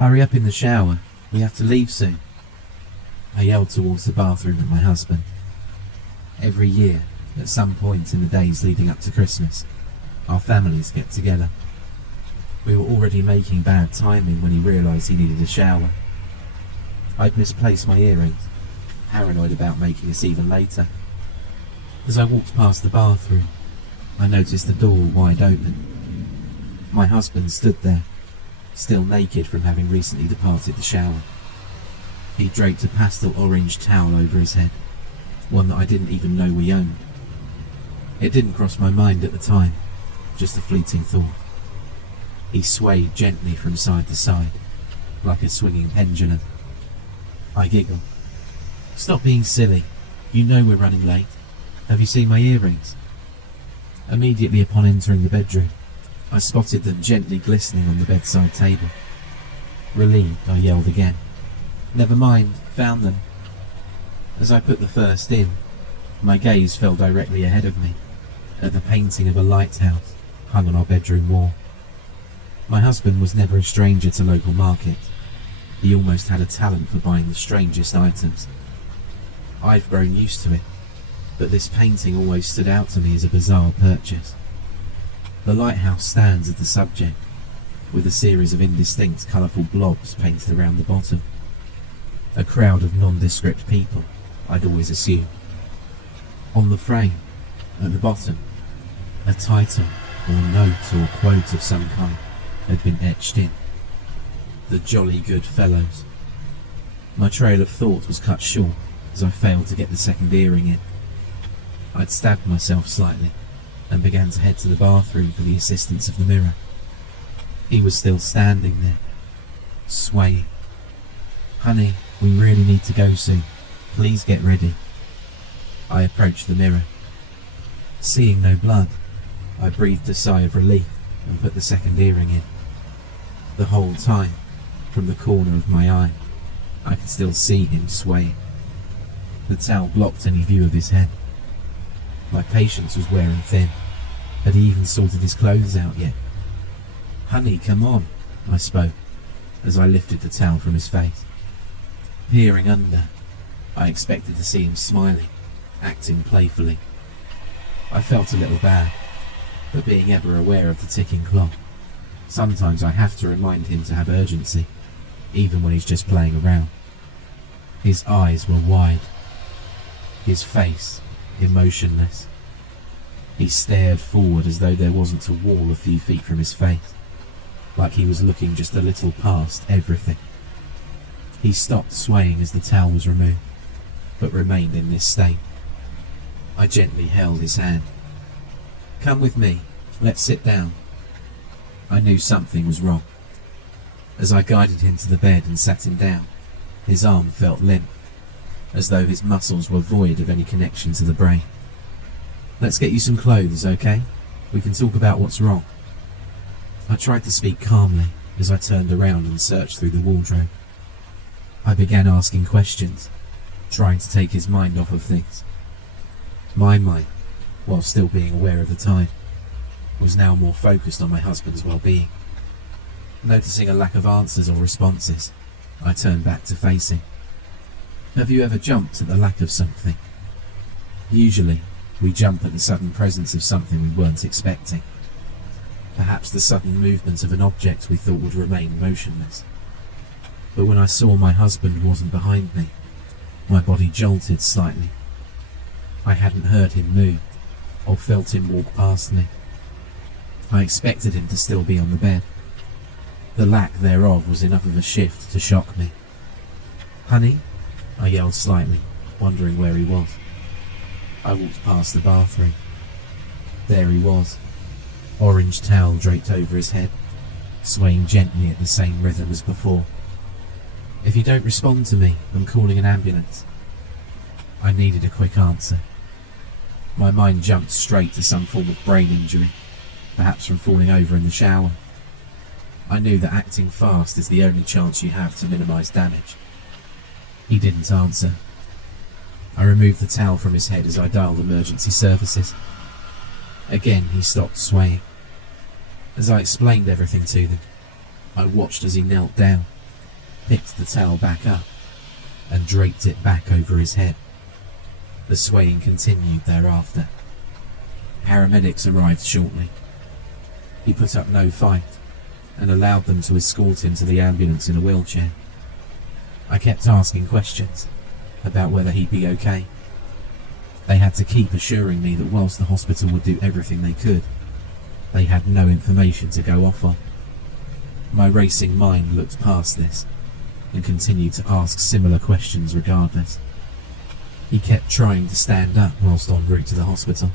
"Hurry up in the shower, we have to leave soon." I yelled towards the bathroom at my husband. Every year, at some point in the days leading up to Christmas, our families get together. We were already making bad timing when he realised he needed a shower. I'd misplaced my earrings, paranoid about making us even later. As I walked past the bathroom, I noticed the door wide open. My husband stood there, still naked from having recently departed the shower. He draped a pastel orange towel over his head, one that I didn't even know we owned. It didn't cross my mind at the time, just a fleeting thought. He swayed gently from side to side, like a swinging pendulum. I giggled. "Stop being silly. You know we're running late. Have you seen my earrings?" Immediately upon entering the bedroom, I spotted them gently glistening on the bedside table. Relieved, I yelled again. "Never mind, found them." As I put the first in, my gaze fell directly ahead of me, at the painting of a lighthouse hung on our bedroom wall. My husband was never a stranger to local markets. He almost had a talent for buying the strangest items. I've grown used to it, but this painting always stood out to me as a bizarre purchase. The lighthouse stands as the subject, with a series of indistinct, colourful blobs painted around the bottom. A crowd of nondescript people, I'd always assumed. On the frame, at the bottom, a title or note or quote of some kind had been etched in. "The Jolly Good Fellows." My trail of thought was cut short as I failed to get the second earring in. I'd stabbed myself slightly and began to head to the bathroom for the assistance of the mirror. He was still standing there, swaying. "Honey, we really need to go soon. Please get ready." I approached the mirror. Seeing no blood, I breathed a sigh of relief and put the second earring in. The whole time, from the corner of my eye, I could still see him swaying. The towel blocked any view of his head. My patience was wearing thin. Had he even sorted his clothes out yet? "Honey, come on," I spoke, as I lifted the towel from his face. Peering under, I expected to see him smiling, acting playfully. I felt a little bad, but being ever aware of the ticking clock, sometimes I have to remind him to have urgency, even when he's just playing around. His eyes were wide, his face emotionless. He stared forward as though there wasn't a wall a few feet from his face, like he was looking just a little past everything. He stopped swaying as the towel was removed, but remained in this state. I gently held his hand. "Come with me, let's sit down." I knew something was wrong. As I guided him to the bed and sat him down, his arm felt limp, as though his muscles were void of any connection to the brain. "Let's get you some clothes, okay? We can talk about what's wrong." I tried to speak calmly as I turned around and searched through the wardrobe. I began asking questions, trying to take his mind off of things. My mind, while still being aware of the time, was now more focused on my husband's well-being. Noticing a lack of answers or responses, I turned back to face him. "Have you ever jumped at the lack of something?" Usually, we jump at the sudden presence of something we weren't expecting. Perhaps the sudden movement of an object we thought would remain motionless. But when I saw my husband wasn't behind me, my body jolted slightly. I hadn't heard him move, or felt him walk past me. I expected him to still be on the bed. The lack thereof was enough of a shift to shock me. "Honey?" I yelled slightly, wondering where he was. I walked past the bathroom. There he was, orange towel draped over his head, swaying gently at the same rhythm as before. "If you don't respond to me, I'm calling an ambulance." I needed a quick answer. My mind jumped straight to some form of brain injury, perhaps from falling over in the shower. I knew that acting fast is the only chance you have to minimize damage. He didn't answer. I removed the towel from his head as I dialed emergency services. Again, he stopped swaying. As I explained everything to them, I watched as he knelt down, picked the towel back up, and draped it back over his head. The swaying continued thereafter. Paramedics arrived shortly. He put up no fight and allowed them to escort him to the ambulance in a wheelchair. I kept asking questions about whether he'd be okay. They had to keep assuring me that whilst the hospital would do everything they could, they had no information to go off of. My racing mind looked past this and continued to ask similar questions regardless. He kept trying to stand up whilst en route to the hospital,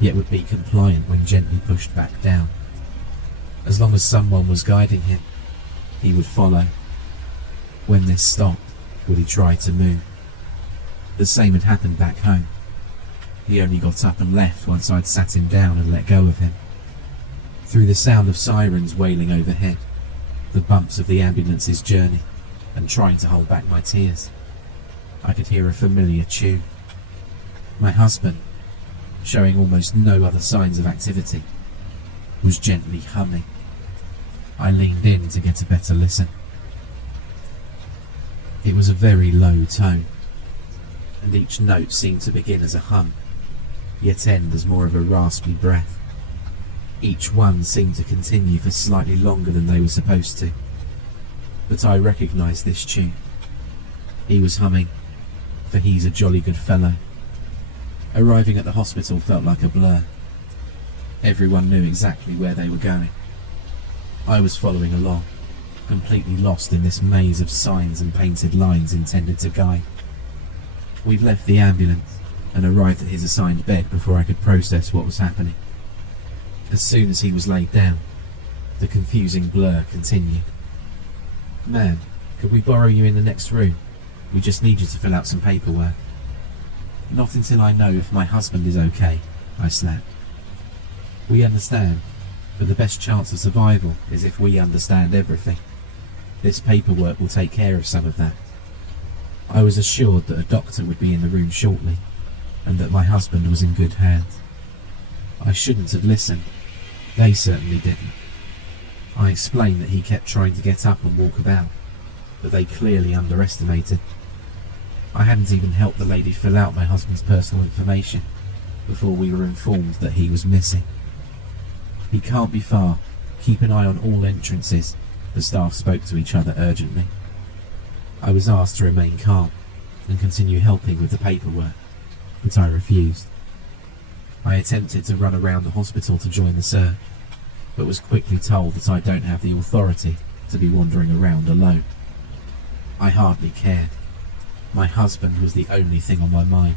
yet would be compliant when gently pushed back down. As long as someone was guiding him, he would follow. When this stopped, would he try to move? The same had happened back home. He only got up and left once I'd sat him down and let go of him. Through the sound of sirens wailing overhead, the bumps of the ambulance's journey, and trying to hold back my tears, I could hear a familiar tune. My husband, showing almost no other signs of activity, was gently humming. I leaned in to get a better listen. It was a very low tone, and each note seemed to begin as a hum, yet end as more of a raspy breath. Each one seemed to continue for slightly longer than they were supposed to, but I recognised this tune. He was humming, "For He's a Jolly Good Fellow." Arriving at the hospital felt like a blur. Everyone knew exactly where they were going. I was following along, completely lost in this maze of signs and painted lines intended to guide. We'd left the ambulance and arrived at his assigned bed before I could process what was happening. As soon as he was laid down, the confusing blur continued. "Ma'am, could we borrow you in the next room? We just need you to fill out some paperwork." "Not until I know if my husband is okay," I snapped. "We understand, but the best chance of survival is if we understand everything. This paperwork will take care of some of that." I was assured that a doctor would be in the room shortly, and that my husband was in good hands. I shouldn't have listened. They certainly didn't. I explained that he kept trying to get up and walk about, but they clearly underestimated. I hadn't even helped the lady fill out my husband's personal information before we were informed that he was missing. "He can't be far. Keep an eye on all entrances," the staff spoke to each other urgently. I was asked to remain calm and continue helping with the paperwork, but I refused. I attempted to run around the hospital to join the search, but was quickly told that I don't have the authority to be wandering around alone. I hardly cared. My husband was the only thing on my mind,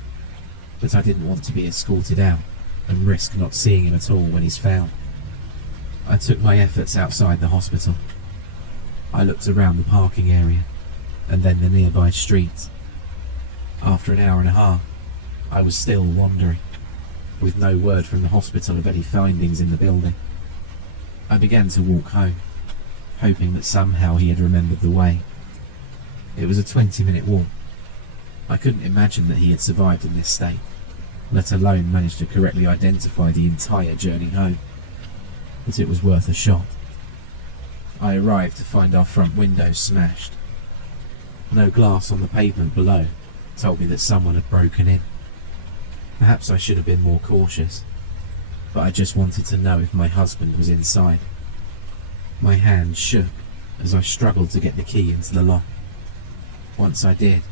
but I didn't want to be escorted out and risk not seeing him at all when he's found. I took my efforts outside the hospital. I looked around the parking area and then the nearby streets. After an hour and a half, I was still wandering, with no word from the hospital of any findings in the building. I began to walk home, hoping that somehow he had remembered the way. It was a 20-minute walk. I couldn't imagine that he had survived in this state, let alone managed to correctly identify the entire journey home. But it was worth a shot. I arrived to find our front windows smashed. No glass on the pavement below told me that someone had broken in. Perhaps I should have been more cautious, but I just wanted to know if my husband was inside. My hand shook as I struggled to get the key into the lock. Once I did,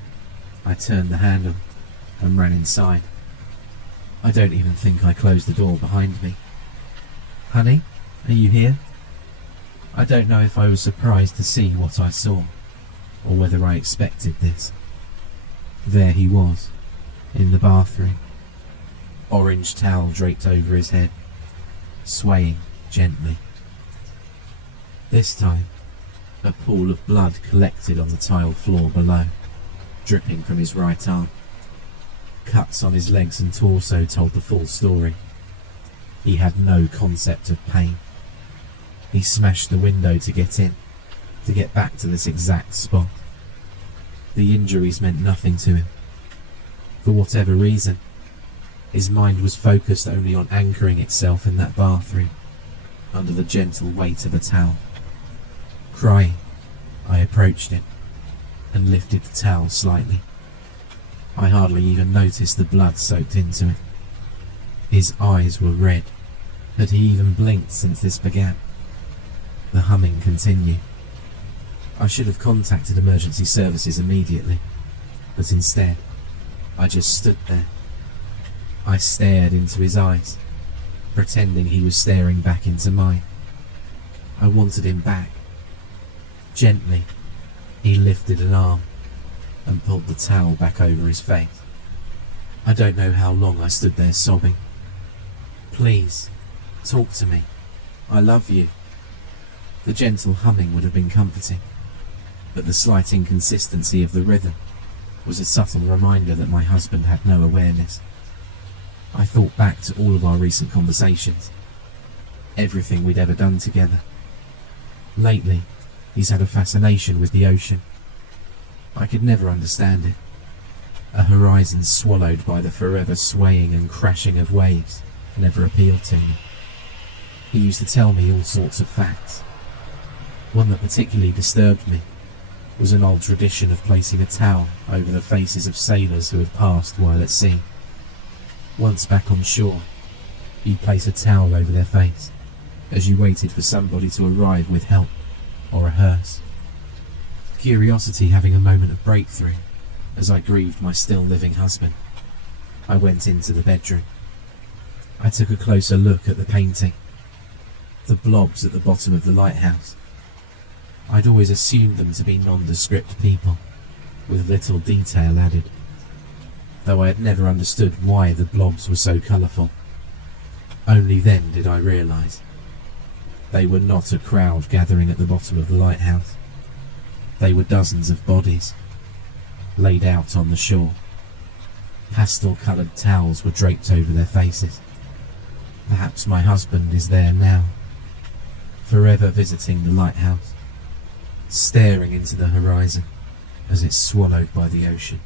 I turned the handle and ran inside. I don't even think I closed the door behind me. "Honey, are you here?" I don't know if I was surprised to see what I saw, or whether I expected this. There he was, in the bathroom, orange towel draped over his head, swaying gently. This time, a pool of blood collected on the tiled floor below, dripping from his right arm. Cuts on his legs and torso told the full story. He had no concept of pain. He smashed the window to get in, to get back to this exact spot. The injuries meant nothing to him. For whatever reason, his mind was focused only on anchoring itself in that bathroom, under the gentle weight of a towel. Crying, I approached him and lifted the towel slightly. I hardly even noticed the blood soaked into it. His eyes were red. Had he even blinked since this began? The humming continued. I should have contacted emergency services immediately, but instead, I just stood there. I stared into his eyes, pretending he was staring back into mine. I wanted him back. Gently, he lifted an arm and pulled the towel back over his face. I don't know how long I stood there sobbing. Please, talk to me. I love you. The gentle humming would have been comforting, but the slight inconsistency of the rhythm was a subtle reminder that my husband had no awareness. I thought back to all of our recent conversations, everything we'd ever done together. Lately, he's had a fascination with the ocean. I could never understand it. A horizon swallowed by the forever swaying and crashing of waves never appealed to me. He used to tell me all sorts of facts. One that particularly disturbed me was an old tradition of placing a towel over the faces of sailors who had passed while at sea. Once back on shore, you'd place a towel over their face as you waited for somebody to arrive with help or a hearse. Curiosity having a moment of breakthrough as I grieved my still living husband, I went into the bedroom. I took a closer look at the painting, the blobs at the bottom of the lighthouse. I'd always assumed them to be nondescript people, with little detail added, though I had never understood why the blobs were so colourful. Only then did I realise. They were not a crowd gathering at the bottom of the lighthouse. They were dozens of bodies, laid out on the shore. Pastel-coloured towels were draped over their faces. Perhaps my husband is there now, forever visiting the lighthouse, staring into the horizon as it's swallowed by the ocean.